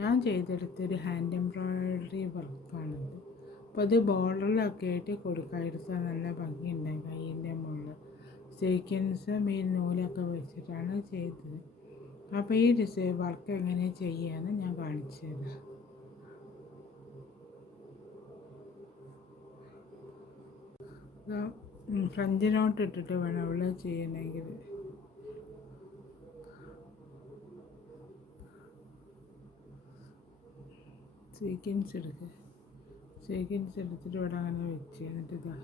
ഞാൻ ചെയ്തെടുത്തൊരു hand embroidery വർക്കാണിത്. അപ്പോൾ അത് ബോർഡറിലൊക്കെ ആയിട്ട് കൊടുക്കാൻ എടുത്താൽ നല്ല ഭംഗിയുണ്ടായി. കയ്യിൻ്റെ മുകളിൽ സീക്വൻസും ഈ നൂലൊക്കെ വെച്ചിട്ടാണ് ചെയ്തത്. അപ്പോൾ ഈ വർക്ക് എങ്ങനെ ചെയ്യാമെന്ന് ഞാൻ കാണിച്ചു തരാം. ഫ്രഞ്ച് നോട്ട് ഇട്ടിട്ട് വേണം അവള് ചെയ്യണമെങ്കിൽ. സീക്വൻസ് എടുക്കുക. സീക്വൻസ് എടുത്തിട്ട് ഇവിടെ അങ്ങനെ വെച്ച് എന്നിട്ട് ഇതാ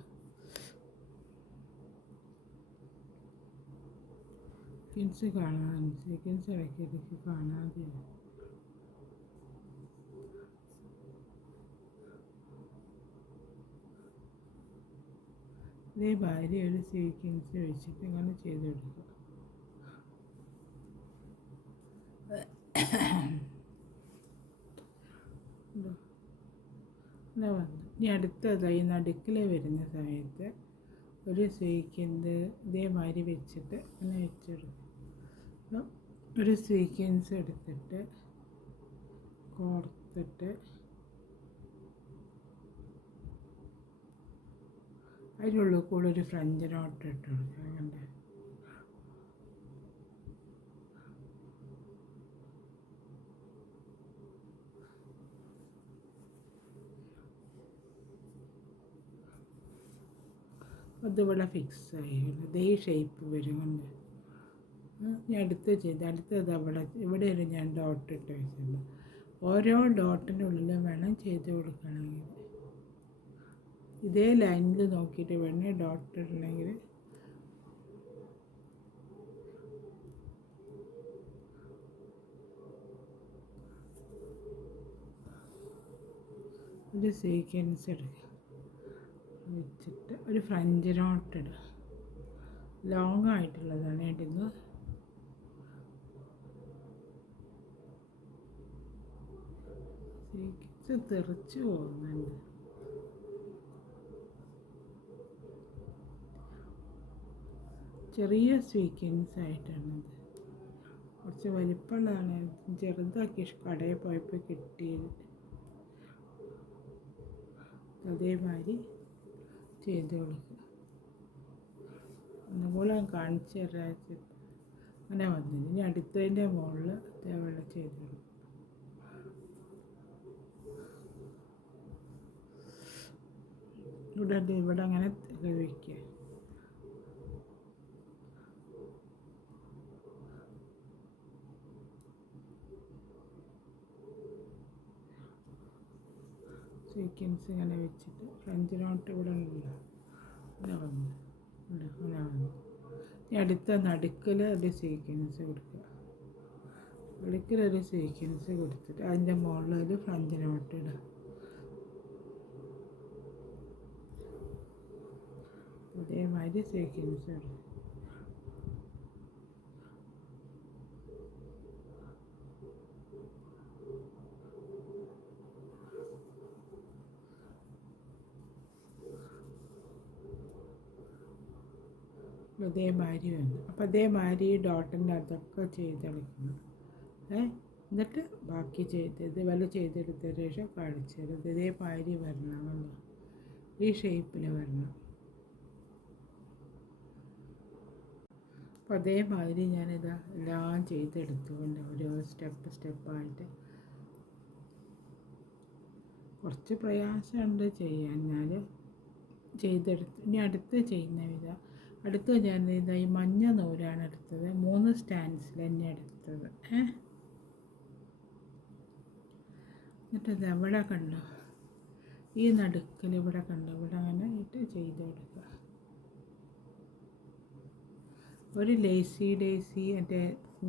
സീക്വൻസ് കാണാൻ സീക്വൻസ് ഇടയ്ക്കിടയ്ക്ക് കാണാതെ ഇതേ ഭാര്യ ഒരു സീക്വൻസ് വെച്ചിട്ട് ഇങ്ങനെ ചെയ്ത് കൊടുക്കുക. ഇങ്ങനെ വന്നു. ഇനി അടുത്തതായി നടുക്കിൽ വരുന്ന സമയത്ത് ഒരു സീക്വൻസ് ഇതേമാതിരി വെച്ചിട്ട് അങ്ങനെ വെച്ചെടുക്കും. ഒരു സീക്വൻസ് എടുത്തിട്ട് കോർത്തിട്ട് അതിനുള്ളിൽ കൂടെ ഒരു ഫ്രഞ്ച് നോട്ട് ഇട്ട് കൊടുക്കുക. അങ്ങനെ അതിവിടെ ഫിക്സായി. അതേ ഷേപ്പ് വരും കൊണ്ട് ഞാൻ അടുത്തത് ഇവിടെ ഒരു ഞാൻ ഡോട്ട് ഇട്ട് വെച്ചിട്ടുണ്ട്. ഓരോ ഡോട്ടിൻ്റെ ഉള്ളിലും വേണം ചെയ്ത് കൊടുക്കണമെങ്കിൽ ഇതേ ലൈനിൽ നോക്കിയിട്ട് വേണേൽ ഡോട്ട് ഇടണമെങ്കിൽ. ഒരു സീക്വൻസ് എടുക്കുക, വെച്ചിട്ട് ഒരു ഫ്രഞ്ച് നോട്ട് ഇടുക. ലോങ് ആയിട്ടുള്ളതാണ് ഇടുന്നത്. സീക്വൻസ് തെറിച്ച് പോകുന്നുണ്ട്. ചെറിയ സീക്വൻസ് ആയിട്ടാണത്. കുറച്ച് വലിപ്പമുള്ളതാണ്. ചെറുതാക്കി കടയിൽ പോയപ്പോൾ കിട്ടിയത്. അതേമാതിരി ചെയ്ത് കൊടുക്കുക. ഒന്നുകൂടെ കാണിച്ചു തരാച്ചിട്ട് അങ്ങനെ വന്നില്ല. ഇനി അടുത്തതിൻ്റെ മുകളിൽ അതേപോലെ ചെയ്ത് കൊടുക്കുക. ഇവിടെ അങ്ങനെ വയ്ക്കുക. സീക്വൻസ് ഇങ്ങനെ വെച്ചിട്ട് ഫ്രഞ്ച് നോട്ട് ഇവിടെ ഉണ്ടല്ലോ, ഇവിടെ വന്നു അങ്ങനെ വന്നു. ഇനി അടുത്ത നടുക്കിൽ ഒരു സീക്വൻസ് കൊടുക്കുക. നടുക്കിലൊരു സീക്വൻസ് കൊടുത്തിട്ട് അതിൻ്റെ മുകളിൽ ഒരു ഫ്രഞ്ച് നോട്ട് ഇടുക. അതേമാതിരി സീക്വൻസ് ഇടുക. അതേമാതിരി വന്നു. അപ്പോൾ അതേമാതിരി ഡോട്ടിൻ്റെ അതൊക്കെ ചെയ്തെടുക്കണം. എന്നിട്ട് ബാക്കി ഇതുപോലെ ചെയ്തെടുത്തതിന് ശേഷം കാണിച്ചു തരും. ഇതേമാതിരി വരണമല്ലോ, ഈ ഷേപ്പിൽ വരണം. അപ്പോൾ അതേമാതിരി ഞാനിതാ എല്ലാം ചെയ്തെടുത്തുകൊണ്ട് ഓരോ സ്റ്റെപ്പായിട്ട്. കുറച്ച് പ്രയാസമുണ്ട് ചെയ്യാൻ, ഞാൻ ചെയ്തെടുത്തു. ഇനി അടുത്ത് ചെയ്യുന്ന വിധം അടുത്ത് ഞാൻ ഈ മഞ്ഞ നൂലാണ് എടുത്തത്. 3 സ്റ്റാൻഡ്സിൽ തന്നെ എടുത്തത്. എന്നിട്ട് ഇത് എവിടെ കണ്ടോ, ഈ നടുക്കിൽ ഇവിടെ കണ്ടോ, ഇവിടെ അങ്ങനെ ഇട്ട് ചെയ്ത് കൊടുക്കുക. ഒരു ലേസി ഡേസി മറ്റേ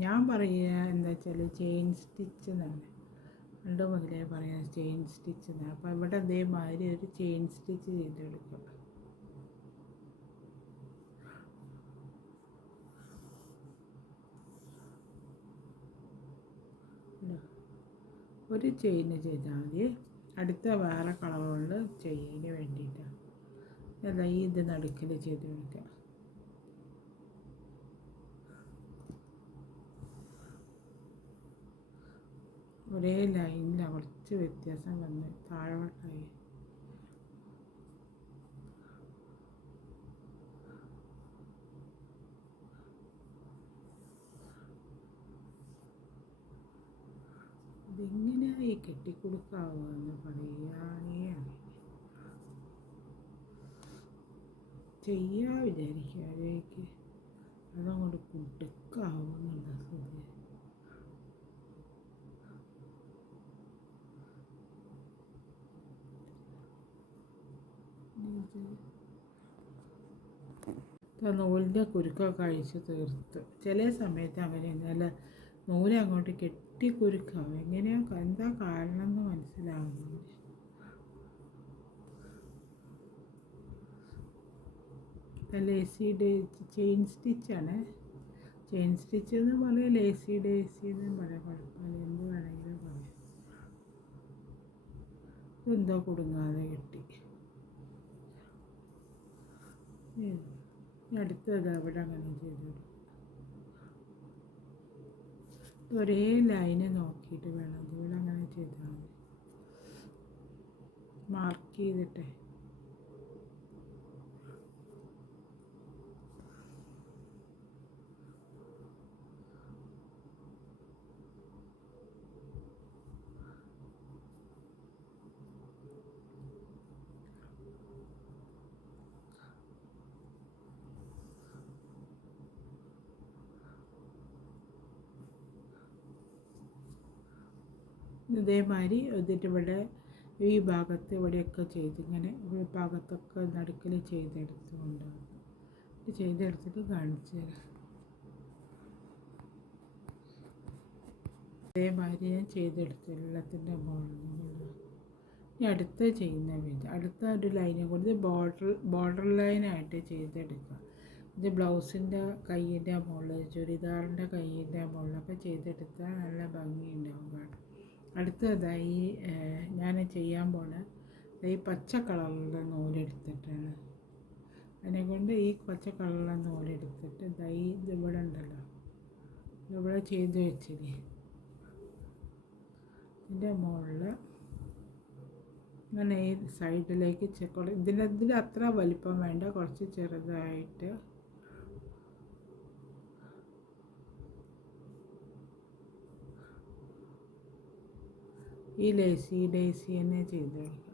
ഞാൻ പറയുക എന്താ വെച്ചാൽ ചെയിൻ സ്റ്റിച്ച് എന്നാണ്. പണ്ട് മുതലേ പറയാം ചെയിൻ സ്റ്റിച്ച് എന്നാണ്. അപ്പോൾ ഇവിടെ അതേമാതിരി ഒരു ചെയിൻ സ്റ്റിച്ച് ചെയ്തെടുക്കുക. ഒരു ചെയിൻ ചെയ്താൽ മതി. അടുത്ത വേറെ കളർ കൊണ്ട് ചെയിന് വേണ്ടിയിട്ടാണ്. അല്ല ഇത് നടുക്കിൽ ചെയ്ത് കൊടുക്കുക. ഒരേ ലൈനിലാണ് കുറച്ച് വ്യത്യാസം വന്ന് താഴോട്ടായി. ഇതെങ്ങനെയായി കെട്ടിക്കൊടുക്കാവുക പറയാനേ ചെയ്യാൻ വിചാരിക്കാതേക്ക് അതങ്ങോട്ട് കുടുക്കാവുന്നുണ്ട്. നൂലിൻ്റെ കുരുക്കൊക്കെ അഴിച്ച് തീർത്ത് ചില സമയത്ത് അങ്ങനെ നല്ല നൂല് അങ്ങോട്ട് കെട്ടിക്കുരുക്കാവും. എങ്ങനെയാണ് എന്താ കാരണം എന്ന് മനസ്സിലാവുന്നില്ല. ലേസി ഡേസി ചെയിൻ സ്റ്റിച്ചാണ്. ചെയിൻ സ്റ്റിച്ച് എന്ന് പറയാം, ലേസി ഡേസി എന്നും പറയാം, കുഴപ്പമില്ല, എന്ത് വേണമെങ്കിലും പറയാം. ഇതെന്തോ കുടുങ്ങാതെ കിട്ടി. അടുത്തത് അവിടെ അങ്ങനെ ചെയ്തു. ഒരേ ലൈന് നോക്കിയിട്ട് വേണം ഇവിടെ അങ്ങനെ ചെയ്താൽ മതി. മാർക്ക് ചെയ്തിട്ടെ ഇതേമാതിരി എന്നിട്ട് ഇവിടെ ഈ ഭാഗത്ത് ഇവിടെയൊക്കെ ചെയ്ത് ഇങ്ങനെ ഈ ഭാഗത്തൊക്കെ നടുക്കിൽ ചെയ്തെടുത്തുകൊണ്ടാണ് ചെയ്തെടുത്തിട്ട് കാണിച്ചു തരാം. അതേമാതിരി ഞാൻ ചെയ്തെടുത്തു എല്ലാത്തിൻ്റെ മുകളിൽ. ഇനി അടുത്ത ചെയ്യുന്ന അടുത്ത ഒരു ലൈനും കൂടി ബോർഡർ ലൈനായിട്ട് ചെയ്തെടുക്കുക. ഇത് ബ്ലൗസിൻ്റെ കയ്യിൻ്റെ മുകളിൽ ചുരിദാറിൻ്റെ കയ്യിൻ്റെ മുകളിലൊക്കെ ചെയ്തെടുത്താൽ നല്ല ഭംഗിയുണ്ടാവും കാണാൻ. അടുത്തതായി ഞാൻ ചെയ്യാൻ പോണ ഈ പച്ച കളറിലുള്ള നൂലെടുത്തിട്ടാണ്. അതിനെക്കൊണ്ട് ഈ പച്ച കളറിലുള്ള നൂലെടുത്തിട്ട് ഇതിവിടെ ഉണ്ടല്ലോ, ഇവിടെ ചെയ്ത് വെച്ചില്ലേ, ഇതിൻ്റെ മുകളിൽ ഇങ്ങനെ ഈ സൈഡിലേക്ക് ഇതിൽ അത്ര വലിപ്പം വേണ്ട, കുറച്ച് ചെറുതായിട്ട് ഈ ലേസി ഡേസി തന്നെ ചെയ്തെടുക്കുക.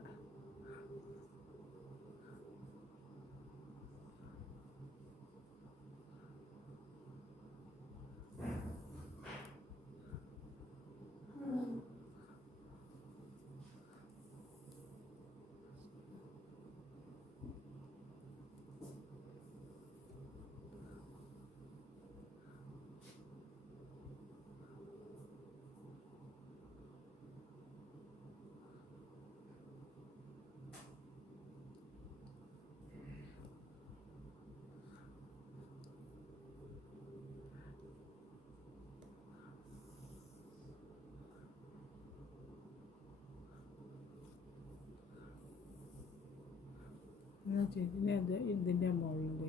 ഇതിൻ്റെ മുകളിൽ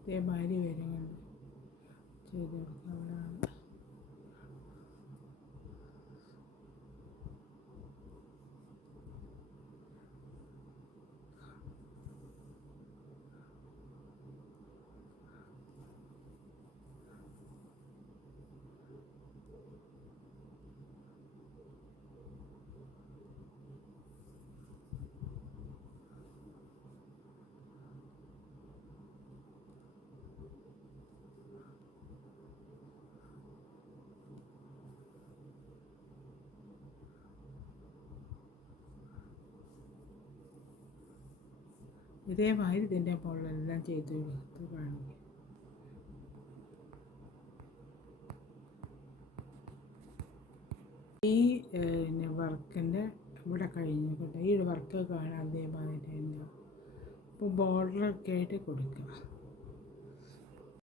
ഇതേമാതിരി വരുന്നുണ്ട് ചെയ്ത് കൊടുക്കാം. അവിടെയാണ് ഇതേമാതിരി ഇതിൻ്റെ മുകളിലെല്ലാം ചെയ്ത് കൊടുത്ത് കാണിക്കും. ഈ വർക്കിൻ്റെ ഇവിടെ കഴിഞ്ഞിട്ടുണ്ട്. ഈ വർക്ക് കാണാൻ അതേമാതിരി തന്നെ. അപ്പോൾ ബോർഡറൊക്കെ ആയിട്ട് കൊടുക്കുക.